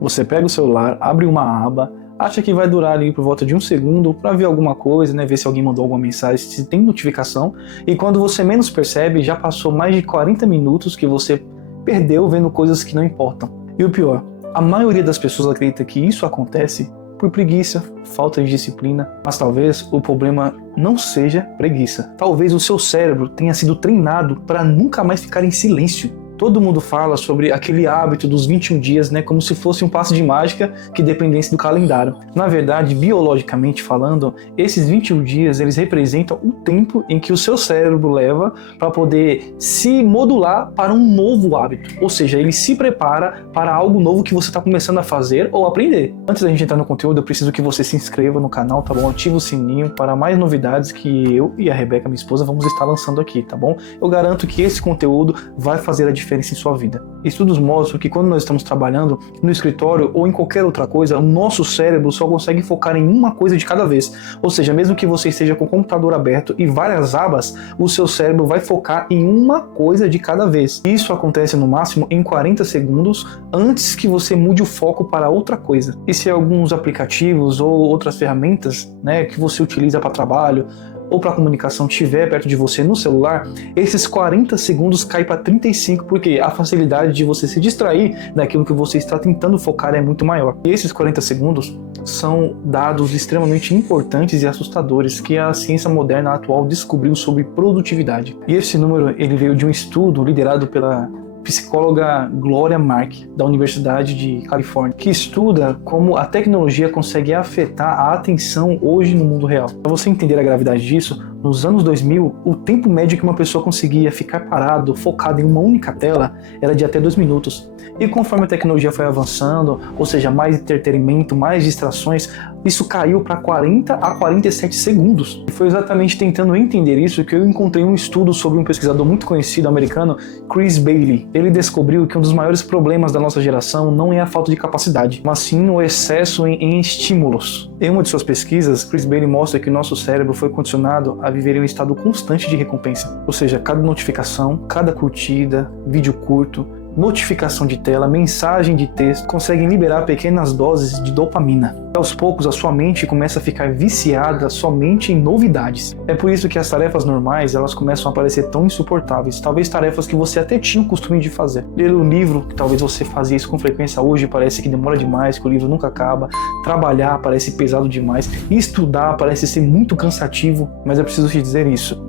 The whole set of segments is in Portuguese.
Você pega o celular, abre uma aba, acha que vai durar ali por volta de 1 segundo para ver alguma coisa, né, ver se alguém mandou alguma mensagem, se tem notificação, e quando você menos percebe, já passou mais de 40 minutos que você perdeu vendo coisas que não importam. E o pior, a maioria das pessoas acredita que isso acontece por preguiça, falta de disciplina, mas talvez o problema não seja preguiça. Talvez o seu cérebro tenha sido treinado para nunca mais ficar em silêncio. Todo mundo fala sobre aquele hábito dos 21 dias, né, como se fosse um passe de mágica que dependesse do calendário. Na verdade, biologicamente falando, esses 21 dias eles representam o tempo em que o seu cérebro leva para poder se modular para um novo hábito. Ou seja, ele se prepara para algo novo que você está começando a fazer ou aprender. Antes da gente entrar no conteúdo, eu preciso que você se inscreva no canal, tá bom? Ativa o sininho para mais novidades que eu e a Rebeca, minha esposa, vamos estar lançando aqui, tá bom? Eu garanto que esse conteúdo vai fazer a diferença em sua vida. Estudos mostram que quando nós estamos trabalhando no escritório ou em qualquer outra coisa, o nosso cérebro só consegue focar em uma coisa de cada vez. Ou seja, mesmo que você esteja com o computador aberto e várias abas, o seu cérebro vai focar em uma coisa de cada vez. Isso acontece no máximo em 40 segundos antes que você mude o foco para outra coisa. E se alguns aplicativos ou outras ferramentas, né, que você utiliza para trabalho ou para comunicação estiver perto de você no celular, esses 40 segundos caem para 35, porque a facilidade de você se distrair daquilo que você está tentando focar é muito maior. E esses 40 segundos são dados extremamente importantes e assustadores que a ciência moderna atual descobriu sobre produtividade. E esse número ele veio de um estudo liderado pela psicóloga Gloria Mark, da Universidade de Califórnia, que estuda como a tecnologia consegue afetar a atenção hoje no mundo real. Para você entender a gravidade disso, nos anos 2000, o tempo médio que uma pessoa conseguia ficar parado, focado em uma única tela, era de até 2 minutos. E conforme a tecnologia foi avançando, ou seja, mais entretenimento, mais distrações, isso caiu para 40 a 47 segundos. E foi exatamente tentando entender isso que eu encontrei um estudo sobre um pesquisador muito conhecido americano, Chris Bailey. Ele descobriu que um dos maiores problemas da nossa geração não é a falta de capacidade, mas sim o excesso em estímulos. Em uma de suas pesquisas, Chris Bailey mostra que o nosso cérebro foi condicionado a viver em um estado constante de recompensa. Ou seja, cada notificação, cada curtida, vídeo curto, notificação de tela, mensagem de texto conseguem liberar pequenas doses de dopamina. Aos poucos, a sua mente começa a ficar viciada somente em novidades. É por isso que as tarefas normais elas começam a parecer tão insuportáveis. Talvez tarefas que você até tinha o costume de fazer. Ler um livro, que talvez você fazia isso com frequência hoje, parece que demora demais, que o livro nunca acaba. Trabalhar parece pesado demais. Estudar parece ser muito cansativo. Mas eu preciso te dizer isso.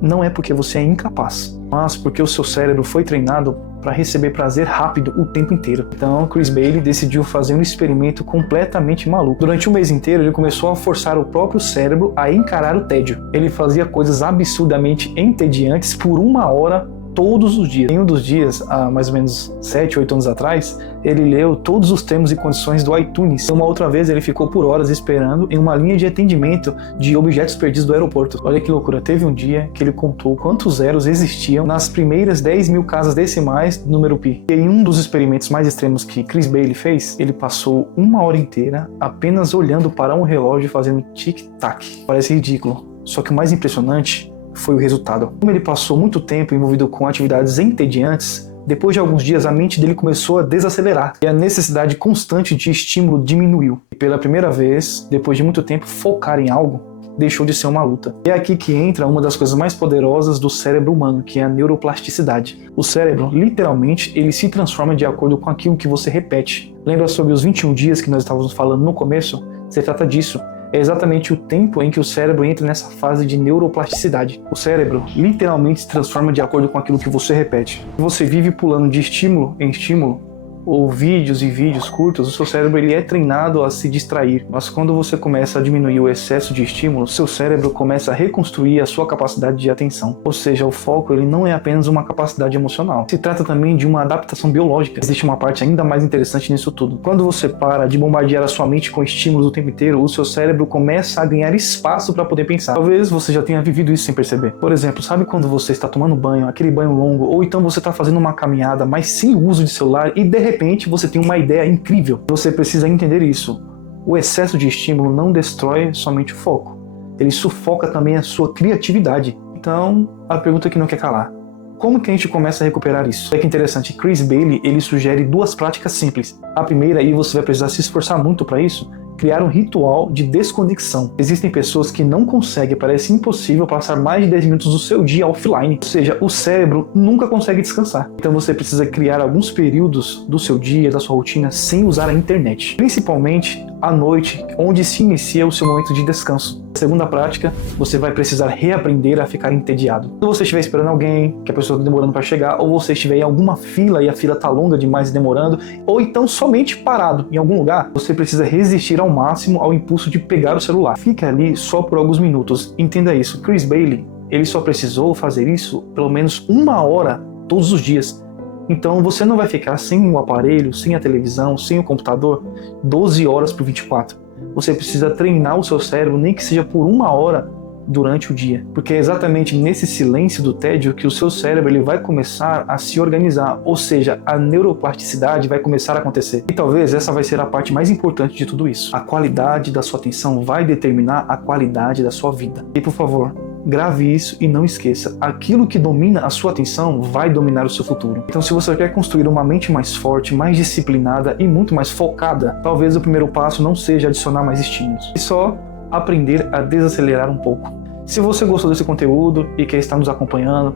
Não é porque você é incapaz, mas porque o seu cérebro foi treinado para receber prazer rápido o tempo inteiro. Então, Chris Bailey decidiu fazer um experimento completamente maluco. Durante um mês inteiro, ele começou a forçar o próprio cérebro a encarar o tédio. Ele fazia coisas absurdamente entediantes por 1 hora todos os dias. Em um dos dias, há mais ou menos 7, 8 anos atrás, ele leu todos os termos e condições do iTunes. Uma outra vez ele ficou por horas esperando em uma linha de atendimento de objetos perdidos do aeroporto. Olha que loucura, teve um dia que ele contou quantos zeros existiam nas primeiras 10 mil casas decimais do número pi. E em um dos experimentos mais extremos que Chris Bailey fez, ele passou 1 hora inteira apenas olhando para um relógio fazendo tic-tac. Parece ridículo, só que o mais impressionante foi o resultado. Como ele passou muito tempo envolvido com atividades entediantes, depois de alguns dias a mente dele começou a desacelerar e a necessidade constante de estímulo diminuiu. E pela primeira vez, depois de muito tempo, focar em algo deixou de ser uma luta. É aqui que entra uma das coisas mais poderosas do cérebro humano, que é a neuroplasticidade. O cérebro, literalmente, ele se transforma de acordo com aquilo que você repete. Lembra sobre os 21 dias que nós estávamos falando no começo? Se trata disso. É exatamente o tempo em que o cérebro entra nessa fase de neuroplasticidade. O cérebro literalmente se transforma de acordo com aquilo que você repete. Se você vive pulando de estímulo em estímulo, ou vídeos e vídeos curtos, o seu cérebro ele é treinado a se distrair. Mas quando você começa a diminuir o excesso de estímulo, seu cérebro começa a reconstruir a sua capacidade de atenção. Ou seja, o foco ele não é apenas uma capacidade emocional. Se trata também de uma adaptação biológica. Existe uma parte ainda mais interessante nisso tudo. Quando você para de bombardear a sua mente com estímulos o tempo inteiro, o seu cérebro começa a ganhar espaço para poder pensar. Talvez você já tenha vivido isso sem perceber. Por exemplo, sabe quando você está tomando banho, aquele banho longo, ou então você está fazendo uma caminhada, mas sem o uso de celular e de repente você tem uma ideia incrível. Você precisa entender isso. O excesso de estímulo não destrói somente o foco. Ele sufoca também a sua criatividade. Então, a pergunta que não quer calar. como que a gente começa a recuperar isso? É que interessante, Chris Bailey, ele sugere 2 práticas simples. A primeira, e você vai precisar se esforçar muito para isso, criar um ritual de desconexão. Existem pessoas que não conseguem, parece impossível, passar mais de 10 minutos do seu dia offline. Ou seja, o cérebro nunca consegue descansar. Então você precisa criar alguns períodos do seu dia, da sua rotina, sem usar a internet. Principalmente à noite, onde se inicia o seu momento de descanso. Segunda prática, você vai precisar reaprender a ficar entediado. Se você estiver esperando alguém, que a pessoa está demorando para chegar, ou você estiver em alguma fila e a fila está longa demais e demorando, ou então somente parado em algum lugar, você precisa resistir ao máximo ao impulso de pegar o celular. Fique ali só por alguns minutos. Entenda isso. Chris Bailey, ele só precisou fazer isso pelo menos 1 hora todos os dias. Então você não vai ficar sem o aparelho, sem a televisão, sem o computador 12 horas por 24. Você precisa treinar o seu cérebro, nem que seja por 1 hora durante o dia. Porque é exatamente nesse silêncio do tédio que o seu cérebro ele vai começar a se organizar, ou seja, a neuroplasticidade vai começar a acontecer. E talvez essa vai ser a parte mais importante de tudo isso. A qualidade da sua atenção vai determinar a qualidade da sua vida. E por favor, grave isso e não esqueça, aquilo que domina a sua atenção vai dominar o seu futuro. Então se você quer construir uma mente mais forte, mais disciplinada e muito mais focada, talvez o primeiro passo não seja adicionar mais estímulos, e só aprender a desacelerar um pouco. Se você gostou desse conteúdo e quer estar nos acompanhando,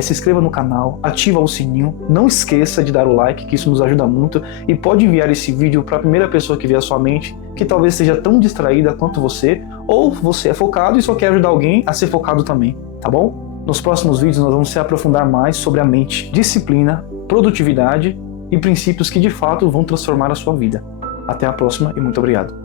se inscreva no canal, ativa o sininho, não esqueça de dar o like, que isso nos ajuda muito, e pode enviar esse vídeo para a primeira pessoa que vier à sua mente, que talvez seja tão distraída quanto você, ou você é focado e só quer ajudar alguém a ser focado também, tá bom? Nos próximos vídeos nós vamos se aprofundar mais sobre a mente, disciplina, produtividade e princípios que de fato vão transformar a sua vida. Até a próxima e muito obrigado.